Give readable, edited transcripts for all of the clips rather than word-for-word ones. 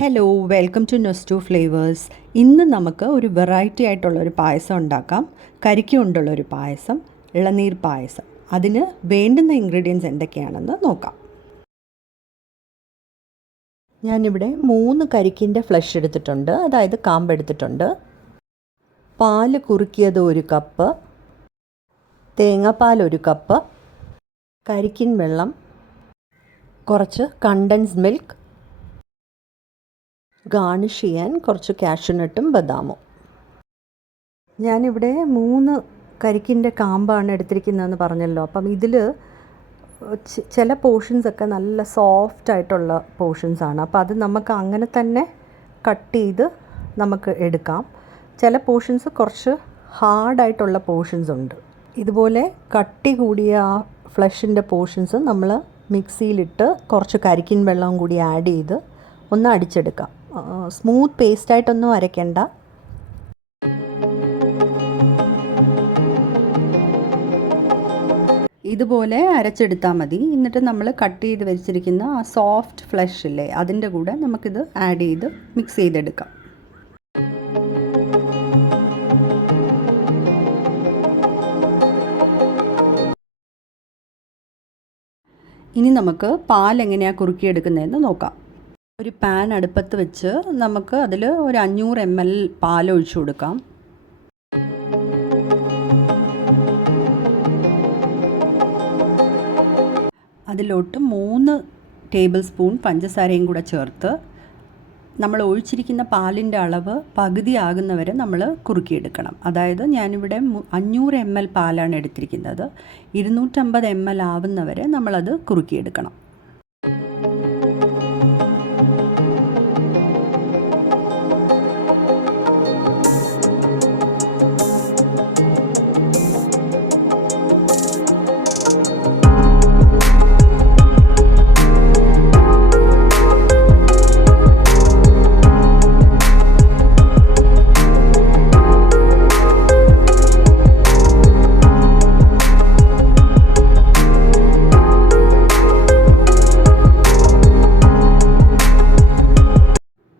Hello welcome to Nostu flavours. ഇന്ന് നമുക്ക് ഒരു വെറൈറ്റി ആയിട്ടുള്ളൊരു പായസം ഉണ്ടാക്കാം. കരിക്ക് കൊണ്ടുള്ളൊരു പായസം, ഇളനീർ പായസം. അതിന് വേണ്ടുന്ന ഇൻഗ്രീഡിയൻസ് എന്തൊക്കെയാണെന്ന് നോക്കാം. ഞാനിവിടെ 3 കരിക്കിൻ്റെ ഫ്ലഷ് എടുത്തിട്ടുണ്ട്, അതായത് കാമ്പ് എടുത്തിട്ടുണ്ട്. പാല് കുറുക്കിയത് 1 കപ്പ്, തേങ്ങാപ്പാൽ 1 കപ്പ്, കരിക്കിൻ വെള്ളം, കുറച്ച് കണ്ടൻസ്ഡ് മിൽക്ക്, ഗാർണിഷ് ചെയ്യാൻ കുറച്ച് കാഷ്യൂനട്ടും ബദാമും. ഞാനിവിടെ 3 കരിക്കിൻ്റെ കാമ്പാണ് എടുത്തിരിക്കുന്നതെന്ന് പറഞ്ഞല്ലോ. അപ്പം ഇതിൽ ചില പോർഷൻസൊക്കെ നല്ല സോഫ്റ്റ് ആയിട്ടുള്ള പോർഷൻസാണ്. അപ്പോൾ അത് നമുക്ക് അങ്ങനെ തന്നെ കട്ട് ചെയ്ത് നമുക്ക് എടുക്കാം. ചില പോർഷൻസ് കുറച്ച് ഹാർഡായിട്ടുള്ള പോർഷൻസ് ഉണ്ട്. ഇതുപോലെ കട്ടി കൂടിയ ആ ഫ്ലഷിൻ്റെ പോർഷൻസ് നമ്മൾ മിക്സിയിലിട്ട് കുറച്ച് കരിക്കിൻ വെള്ളവും കൂടി ആഡ് ചെയ്ത് ഒന്ന് അടിച്ചെടുക്കാം. സ്മൂത്ത് പേസ്റ്റായിട്ടൊന്നും അരയ്ക്കേണ്ട. ഇതുപോലെ അരച്ചെടുത്താൽ മതി. എന്നിട്ട് നമ്മൾ കട്ട് ചെയ്ത് വെച്ചിരിക്കുന്ന ആ സോഫ്റ്റ് ഫ്ലഷ് ഇല്ലേ, അതിൻ്റെ കൂടെ നമുക്കിത് ആഡ് ചെയ്ത് മിക്സ് ചെയ്തെടുക്കാം. ഇനി നമുക്ക് പാൽ എങ്ങനെയാണ് കുറുക്കിയെടുക്കുന്നതെന്ന് നോക്കാം. ഒരു പാൻ അടുപ്പത്ത് വെച്ച് നമുക്ക് അതിൽ ഒരു 500 ml പാൽ ഒഴിച്ചു കൊടുക്കാം. അതിലോട്ട് 3 ടേബിൾ സ്പൂൺ പഞ്ചസാരയും കൂടെ ചേർത്ത് നമ്മൾ ഒഴിച്ചിരിക്കുന്ന പാലിൻ്റെ അളവ് പകുതി ആകുന്നവരെ നമ്മൾ കുറുക്കിയെടുക്കണം. അതായത് ഞാനിവിടെ 500 ml പാലാണ് എടുത്തിരിക്കുന്നത്. 250 ml ആവുന്നവരെ നമ്മളത് കുറുക്കിയെടുക്കണം.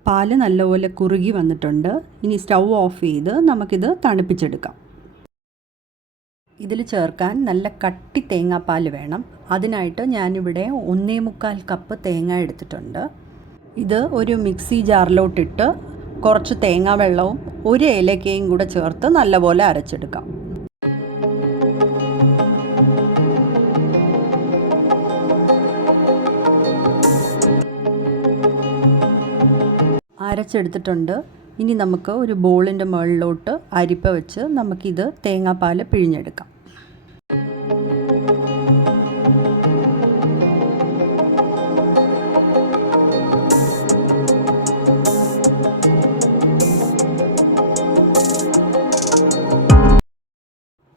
പാല് നല്ലപോലെ കുറുകി വന്നിട്ടുണ്ട്. ഇനി സ്റ്റൗ ഓഫ് ചെയ്ത് നമുക്കിത് തണുപ്പിച്ചെടുക്കാം. ഇതിൽ ചേർക്കാൻ നല്ല കട്ടി തേങ്ങാപ്പാൽ വേണം. അതിനായിട്ട് ഞാനിവിടെ 1.25 കപ്പ് തേങ്ങ എടുത്തിട്ടുണ്ട്. ഇത് ഒരു മിക്സി ജാറിലോട്ടിട്ട് കുറച്ച് തേങ്ങാ വെള്ളവും 1 ഏലക്കയും കൂടെ ചേർത്ത് നല്ലപോലെ അരച്ചെടുക്കാം. അരച്ചെടുത്തിട്ടുണ്ട്. ഇനി നമുക്ക് ഒരു ബോളിൻ്റെ മുകളിലോട്ട് അരിപ്പ വെച്ച് നമുക്കിത് തേങ്ങാപ്പാൽ പിഴിഞ്ഞെടുക്കാം.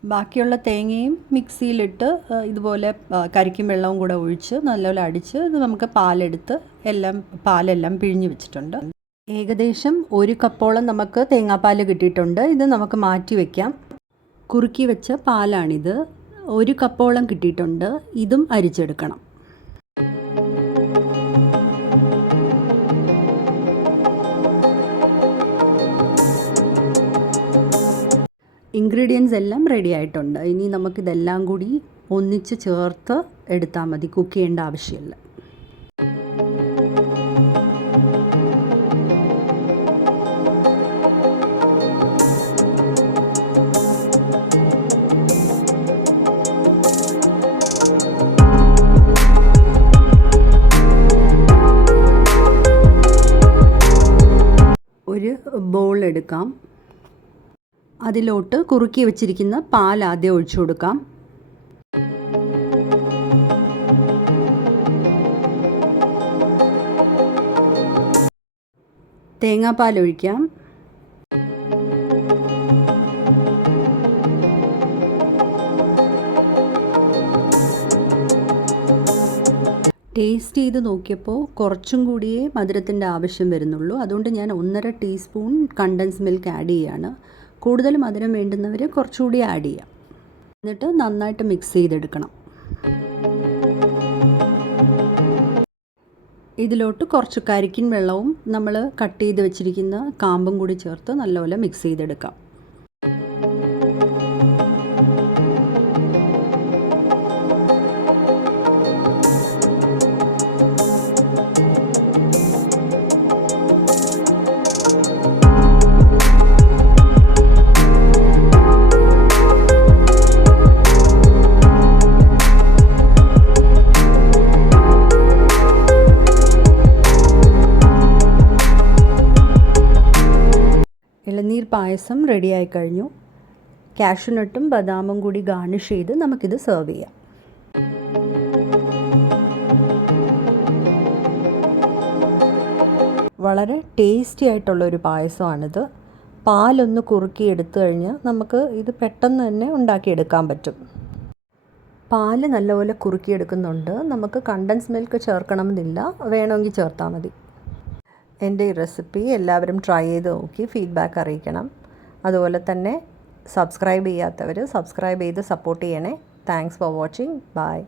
ബാക്കിയുള്ള തേങ്ങയും മിക്സിയിലിട്ട് ഇതുപോലെ കരിക്കും വെള്ളവും കൂടെ ഒഴിച്ച് നല്ലപോലെ അടിച്ച് ഇത് നമുക്ക് പാലെല്ലാം പിഴിഞ്ഞ് വെച്ചിട്ടുണ്ട്. ഏകദേശം 1 കപ്പോളം നമുക്ക് തേങ്ങാപ്പാൽ കിട്ടിയിട്ടുണ്ട്. ഇത് നമുക്ക് മാറ്റി വയ്ക്കാം. കുറുക്കി വെച്ച പാലാണിത്. 1 കപ്പോളം കിട്ടിയിട്ടുണ്ട്. ഇതും അരിച്ചെടുക്കണം. ഇൻഗ്രീഡിയൻസ് എല്ലാം റെഡി ആയിട്ടുണ്ട്. ഇനി നമുക്കിതെല്ലാം കൂടി ഒന്നിച്ച് ചേർത്ത് എടുത്താൽ മതി. കുക്ക് ചെയ്യേണ്ട ആവശ്യമില്ല. ഒരു ബൗൾ എടുക്കാം. അതിലോട്ട് കുറുക്കി വെച്ചിരിക്കുന്ന പാൽ ആദ്യം ഒഴിച്ചു കൊടുക്കാം. തേങ്ങാപ്പാൽ ഒഴിക്കാം. ടേസ്റ്റ് ചെയ്ത് നോക്കിയപ്പോൾ കുറച്ചും കൂടിയേ മധുരത്തിൻ്റെ ആവശ്യം വരുന്നുള്ളൂ. അതുകൊണ്ട് ഞാൻ 1.5 ടീസ്പൂൺ കണ്ടൻസ് മിൽക്ക് ആഡ് ചെയ്യുകയാണ്. കൂടുതൽ മധുരം വേണ്ടുന്നവർ കുറച്ചുകൂടി ആഡ് ചെയ്യാം. എന്നിട്ട് നന്നായിട്ട് മിക്സ് ചെയ്തെടുക്കണം. ഇതിലോട്ട് കുറച്ച് കരിക്കിൻ വെള്ളവും നമ്മൾ കട്ട് ചെയ്ത് വെച്ചിരിക്കുന്ന കാമ്പും കൂടി ചേർത്ത് നല്ലപോലെ മിക്സ് ചെയ്തെടുക്കാം. ഇളനീർ പായസം റെഡിയായി കഴിഞ്ഞു. കാഷ്യൂനട്ടും ബദാമും കൂടി ഗാർണിഷ് ചെയ്ത് നമുക്കിത് സെർവ് ചെയ്യാം. വളരെ ടേസ്റ്റി ആയിട്ടുള്ളൊരു പായസമാണിത്. പാലൊന്ന് കുറുക്കി എടുത്തു കഴിഞ്ഞാൽ നമുക്ക് ഇത് പെട്ടെന്ന് തന്നെ ഉണ്ടാക്കിയെടുക്കാൻ പറ്റും. പാല് നല്ലപോലെ കുറുക്കിയെടുക്കുന്നുണ്ട്. നമുക്ക് കണ്ടൻസ് മിൽക്ക് ചേർക്കണമെന്നില്ല, വേണമെങ്കിൽ ചേർത്താൽ മതി. എൻ്റെ ഈ റെസിപ്പി എല്ലാവരും ട്രൈ ചെയ്ത് നോക്കി ഫീഡ്ബാക്ക് അറിയിക്കണം. അതുപോലെ തന്നെ സബ്സ്ക്രൈബ് ചെയ്യാത്തവർ സബ്സ്ക്രൈബ് ചെയ്ത് സപ്പോർട്ട് ചെയ്യണേ. Thanks for watching. ബൈ.